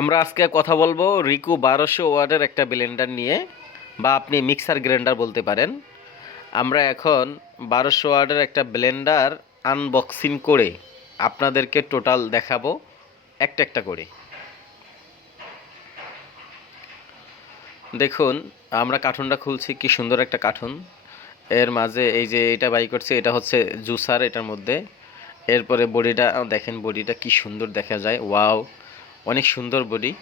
আমরা আজকে কথা বলবো রিকো 1200 ওয়াটের একটা ব্লেন্ডার নিয়ে, বা আপনি মিক্সার গ্রাইন্ডার বলতে পারেন। আমরা এখন 1200 ওয়াটের একটা ব্লেন্ডার আনবক্সিং করে আপনাদেরকে টোটাল দেখাবো একটা একটা করে। দেখুন, আমরা কার্টুনটা খুলছি, কি সুন্দর একটা কার্টুন। এর মাঝে এই যে এটা বাই করছে, এটা হচ্ছে জুসার এটার মধ্যে। এরপরে বডিটা দেখেন, বডিটা কি সুন্দর দেখা যায়, ওয়াও, অনেক সুন্দর বডি।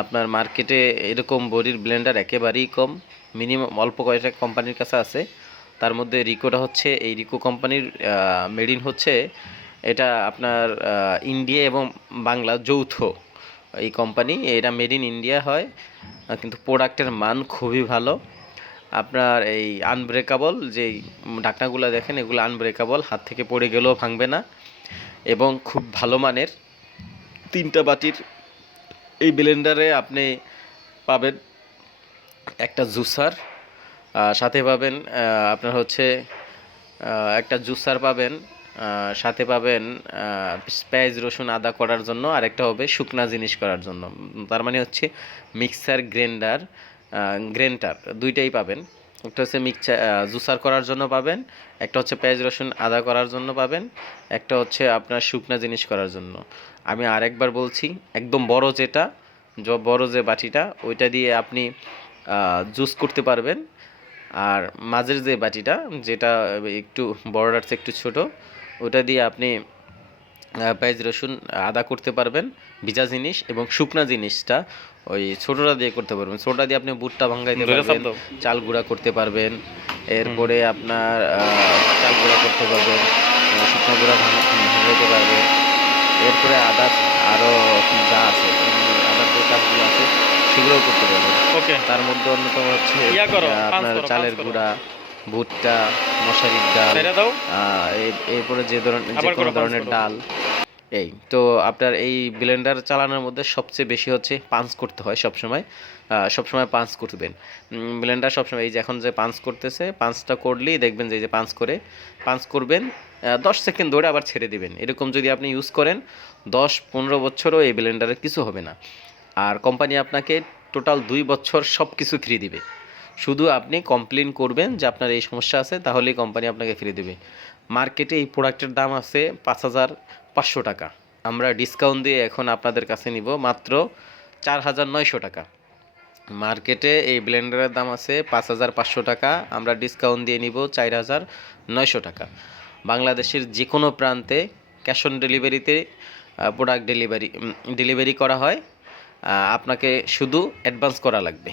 আপনার মার্কেটে এরকম বডির ব্লেন্ডার একেবারেই কম, মিনিমাম অল্প কয়েকটা কোম্পানির কাছে আছে। তার মধ্যে রিকোটা হচ্ছে, এই রিকো কোম্পানির মেড ইন হচ্ছে, এটা আপনার ইন্ডিয়া এবং বাংলা যৌথ এই কোম্পানি, এটা মেড ইন ইন্ডিয়া হয়, কিন্তু প্রোডাক্টের মান খুবই ভালো। আপনার এই আনব্রেকেবল যেই ঢাকনাগুলো দেখেন, এগুলো আনব্রেকেবল, হাত থেকে পড়ে গেলেও ভাঙবে না, এবং খুব ভালো মানের। 3টা বাটির এই ব্লেন্ডারে আপনি পাবেন একটা জুসার, সাথে পাবেন আপনার হচ্ছে একটা জুসার পাবেন, সাথে পাবেন পেঁয়াজ রসুন আদা করার জন্য, আর একটা হবে শুকনা জিনিস করার জন্য। তার মানে হচ্ছে মিক্সার গ্রাইন্ডার, গ্রাইন্ডার দুইটাই পাবেন। একটা হচ্ছে মিক্সার জুসার করার জন্য পাবেন, একটা হচ্ছে পেঁয়াজ রসুন আদা করার জন্য পাবেন, একটা হচ্ছে আপনার শুকনা জিনিস করার জন্য। আমি আরেকবার বলছি, একদম বড় যেটা, বড় যে বাটিটা, ওইটা দিয়ে আপনি জুস করতে পারবেন। আর মাঝের যে বাটিটা, যেটা একটু বড়টার চেয়ে একটু ছোট, ওটা দিয়ে আপনি পেঁয়াজ রসুন আদা করতে পারবেন, ভিজা জিনিস, এবং শুকনা জিনিসটা ওই ছোটোটা দিয়ে করতে পারবেন। ছোটোটা দিয়ে আপনি বুটটা ভাঙাইতে পারবেন, চাল গুঁড়া করতে পারবেন, এরপরে আপনার চাল গুঁড়া করতে পারবেন, শুকনো গুঁড়া ভাঙাইতে পারবেন, এরপরে আদার আরও যা আছে, আদার যে কাজগুলো আছে সেগুলোও করতে পারবেন। ওকে, তার মধ্যে অন্যতম হচ্ছে আপনার চালের গুঁড়া, ভুট্টা, মশারির ডাল, এরপরে যে কোনো ধরনের ডাল। এই তো আপনার এই ব্লেন্ডার চালানোর মধ্যে সবচেয়ে বেশি হচ্ছে পাঞ্চ করতে হয় সবসময়, সবসময় পাঞ্চ করবেন ব্লেন্ডার সবসময়। এই যে এখন যে পাঞ্চ করতেছে, পাঞ্চটা করলেই দেখবেন যে এই যে পাঞ্চ করবেন 10 সেকেন্ড ধরে আবার ছেড়ে দিবেন। এরকম যদি আপনি ইউজ করেন 10-15 বছরও এই ব্লেন্ডারের কিছু হবে না। আর কোম্পানি আপনাকে টোটাল 2 বছর সব কিছু ফ্রি দিবে। শুধু আপনি কমপ্লেন করবেন যে আপনার এই সমস্যা আছে, তাহলেই কোম্পানি আপনাকে ফ্রি দেবে। মার্কেটে এই প্রোডাক্টের দাম আছে 5,500 টাকা। আমরা ডিসকাউন্ট দিয়ে এখন আপনাদের কাছে নিব মাত্র 4,900 টাকা। মার্কেটে এই ব্লেন্ডারের দাম আছে 5,500 টাকা, আমরা ডিসকাউন্ট দিয়ে নিব 4,900 টাকা। বাংলাদেশের যে কোনো প্রান্তে ক্যাশ অন ডেলিভারিতে প্রোডাক্ট ডেলিভারি করা হয়। আপনাকে শুধু অ্যাডভান্স করা লাগবে।